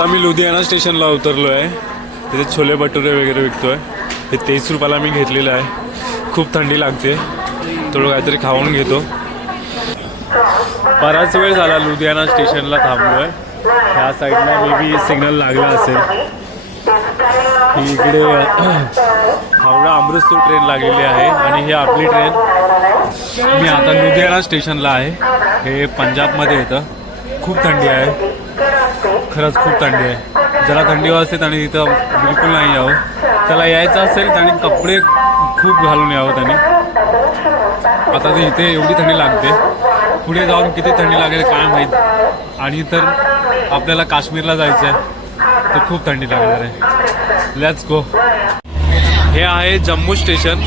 मी लुधियाना स्टेशनला उतरलो आहे. तिथे छोले भटुरे वगैरे विकतोय. हे 30 रुपयाला मी घेतलेलं आहे. खूप थंडी लागते, थोडं काहीतरी खाऊन घेतो. बराच वेळ झाला लुधियाना स्टेशनला थांबलो आहे. ह्या साईडला मे बी सिग्नल लागला असेल की इकडे हावडा अमृतसर ट्रेन लागलेली आहे आणि ही आपली ट्रेन. मी आता लुधियाना स्टेशनला आहे. हे पंजाबमध्ये येतं. खूप थंडी आहे, खरंच खूप थंडी आहे. ज्याला थंडी वाजते त्याने तिथं बिलकुल नाही यावं. त्याला यायचं असेल त्याने कपडे खूप घालून यावं त्याने. आता ते इथे एवढी थंडी लागते, पुढे जाऊन किती थंडी लागेल काय माहीत. आणि तर आपल्याला काश्मीरला जायचं आहे तर खूप थंडी लागणार आहे. Let's go. हे आहे जम्मू स्टेशन.